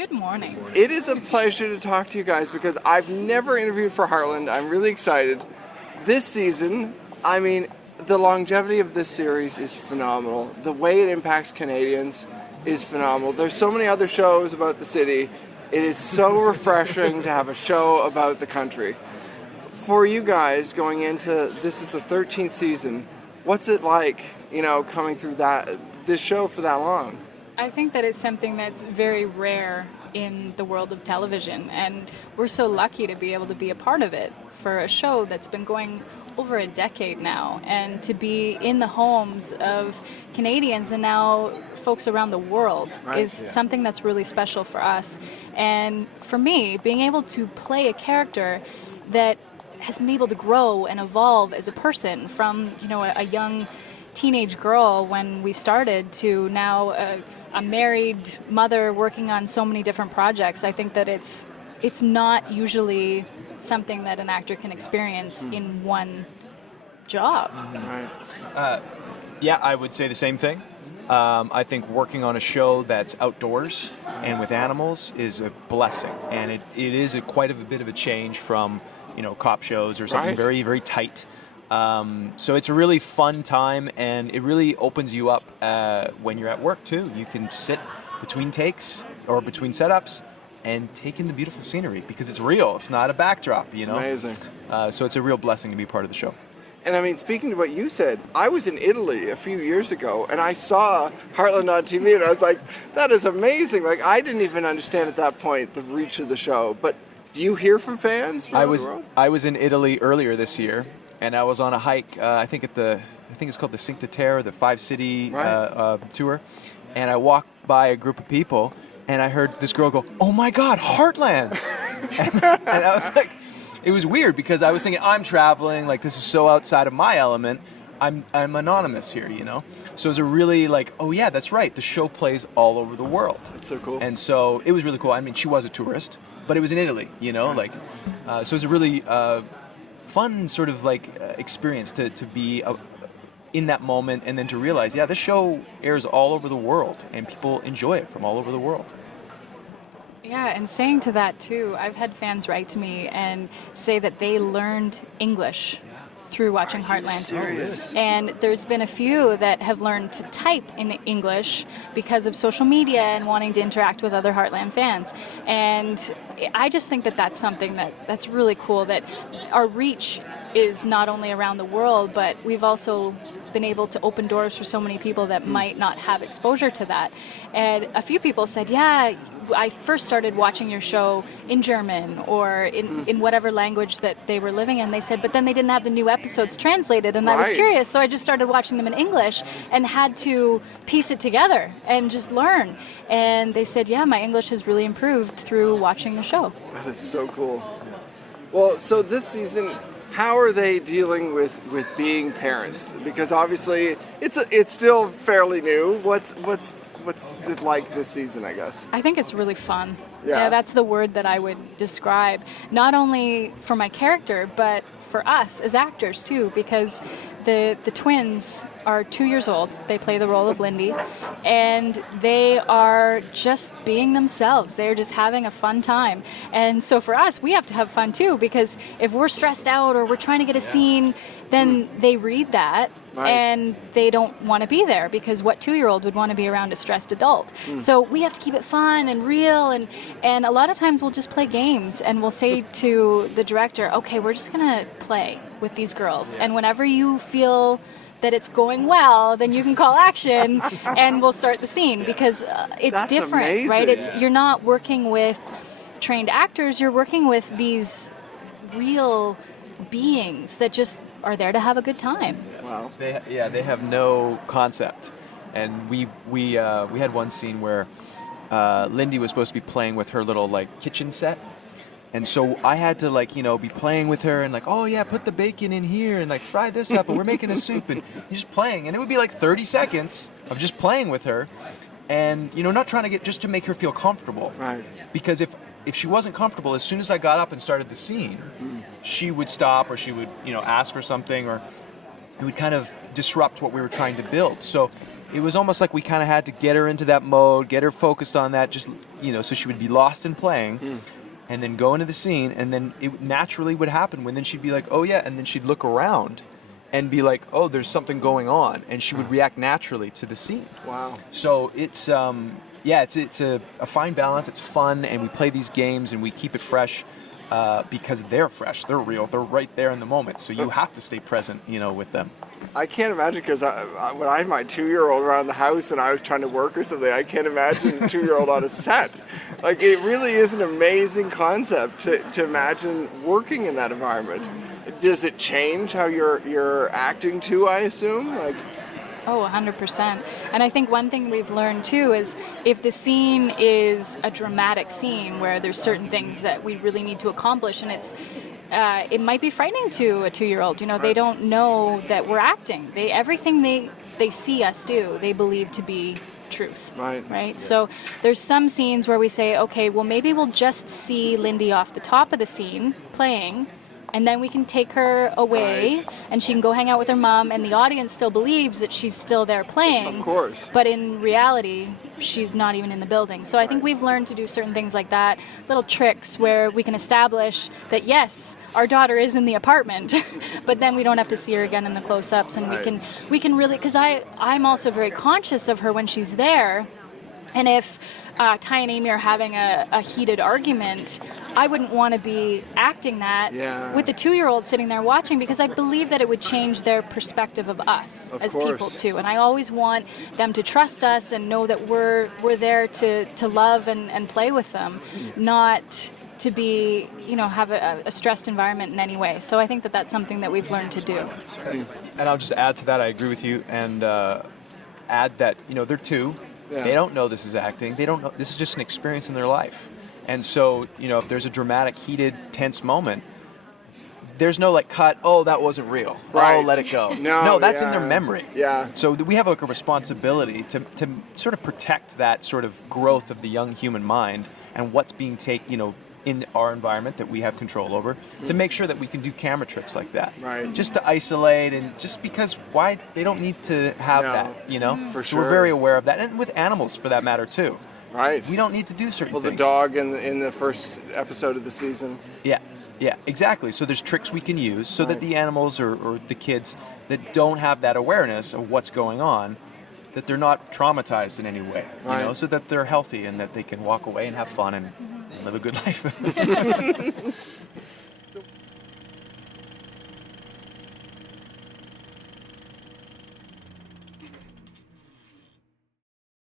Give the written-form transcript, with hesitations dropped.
Good morning. It is a pleasure to talk to you guys because I've never interviewed for Heartland. I'm really excited. This season, the longevity of this series is phenomenal. The way it impacts Canadians is phenomenal. There's so many other shows about the city. It is so refreshing to have a show about the country. For you guys going into, this is the 13th season, what's it like, coming through this show for that long? I think that it's something that's very rare in the world of television, and we're so lucky to be able to be a part of it for a show that's been going over a decade now, and to be in the homes of Canadians and now folks around the world something that's really special for us. And for me, being able to play a character that has been able to grow and evolve as a person from, a young teenage girl when we started to now a married mother working on so many different projects. I think that it's not usually something that an actor can experience in one job. Yeah, I would say the same thing. I think working on a show that's outdoors and with animals is a blessing, and it is quite a bit of a change from cop shows or something very, very tight. So it's a really fun time, and it really opens you up when you're at work too. You can sit between takes or between setups and take in the beautiful scenery because it's real. It's not a backdrop, It's amazing. So it's a real blessing to be part of the show. And speaking of what you said, I was in Italy a few years ago, and I saw Heartland on TV, and I was like, that is amazing. Like, I didn't even understand at that point the reach of the show. But do you hear from fans from around the world? I was in Italy earlier this year, and I was on a hike. I think it's called the Cinque Terre, the 5-city tour. And I walked by a group of people, and I heard this girl go, "Oh my God, Heartland!" and I was like, it was weird because I was thinking, I'm traveling, like this is so outside of my element. I'm anonymous here, So it was a really oh yeah, that's right. The show plays all over the world. That's so cool. And so it was really cool. She was a tourist, but it was in Italy, so it was a really fun sort of experience to be in that moment, and then to realize, yeah, this show airs all over the world and people enjoy it from all over the world. Yeah, and saying to that too, I've had fans write to me and say that they learned English through watching Heartland. Serious? And there's been a few that have learned to type in English because of social media and wanting to interact with other Heartland fans. And I just think that that's something that's really cool, that our reach is not only around the world, but we've also been able to open doors for so many people that might not have exposure to that. And a few people said, yeah, I first started watching your show in German or in whatever language that they were living in. They said, but then they didn't have the new episodes translated, and I was curious, so I just started watching them in English and had to piece it together and just learn. And they said, yeah, my English has really improved through watching the show. That is so cool. Well, so this season, how are they dealing with being parents? Because obviously it's still fairly new. What's it like this season, I guess? I think it's really fun. Yeah, that's the word that I would describe. Not only for my character, but for us as actors too, because the twins are 2 years old. They play the role of Lindy, and they are just being themselves. They're just having a fun time. And so for us, we have to have fun too, because if we're stressed out or we're trying to get a scene, then they read that and they don't want to be there, because what 2-year-old would want to be around a stressed adult? So we have to keep it fun and real, and a lot of times we'll just play games, and we'll say to the director, okay, we're just going to play with these girls, and whenever you feel that it's going well, then you can call action and we'll start the scene, because it's That's different, amazing. right? You're not working with trained actors, you're working with these real beings that just are there to have a good time. Wow. They have no concept. And we had one scene where Lindy was supposed to be playing with her little kitchen set. And so I had to be playing with her and oh yeah, put the bacon in here and fry this up, and we're making a soup, and you're just playing, and it would be 30 seconds of just playing with her, and not trying to just to make her feel comfortable. Right. Because if she wasn't comfortable, as soon as I got up and started the scene, she would stop, or she would ask for something, or it would kind of disrupt what we were trying to build. So it was almost like we kind of had to get her into that mode, get her focused on that, just, so she would be lost in playing, and then go into the scene, and then it naturally would happen when then she'd be like, oh yeah, and then she'd look around and be like, oh, there's something going on, and she would react naturally to the scene. Wow. So it's it's a fine balance. It's fun, and we play these games and we keep it fresh because they're fresh, they're real, they're right there in the moment. So you have to stay present, with them. I can't imagine, because when I had my 2-year-old around the house and I was trying to work or something, I can't imagine a 2-year-old on a set. Like, it really is an amazing concept to imagine working in that environment. Does it change how you're acting too, I assume? Like, Oh, 100%. And I think one thing we've learned too is if the scene is a dramatic scene where there's certain things that we really need to accomplish, and it might be frightening to a 2-year-old. They don't know that we're acting. Everything they see us do, they believe to be truth. Right. Yeah. So there's some scenes where we say, okay, well, maybe we'll just see Lindy off the top of the scene playing, and then we can take her away, right, and she can go hang out with her mom, and the audience still believes that she's still there playing. Of course. But in reality, she's not even in the building. So I think we've learned to do certain things like that, little tricks where we can establish that, yes, our daughter is in the apartment, but then we don't have to see her again in the close-ups, and right, we can really, because I'm also very conscious of her when she's there, and if Ty and Amy are having a heated argument, I wouldn't want to be acting that with the 2-year-old sitting there watching, because I believe that it would change their perspective of us as people too. And I always want them to trust us and know that we're there to love and play with them, not to be, have a stressed environment in any way. So I think that that's something that we've learned to do. And I'll just add to that, I agree with you, and add that, they're 2. Yeah. They don't know this is acting. They don't know. This is just an experience in their life. And so, if there's a dramatic, heated, tense moment, there's no cut, oh, that wasn't real. Right. Oh, let it go. No, that's in their memory. Yeah. So we have a responsibility to sort of protect that sort of growth of the young human mind and what's being taken, in our environment that we have control over, to make sure that we can do camera tricks like that. Right. Just to isolate, and just because why they don't need to have that, For So we're very aware of that, and with animals for that matter too. Right. We don't need to do certain things. Well, the dog in the first episode of the season. Yeah, exactly. So there's tricks we can use so that the animals or the kids that don't have that awareness of what's going on, that they're not traumatized in any way, so that they're healthy and that they can walk away and have fun and live a good life.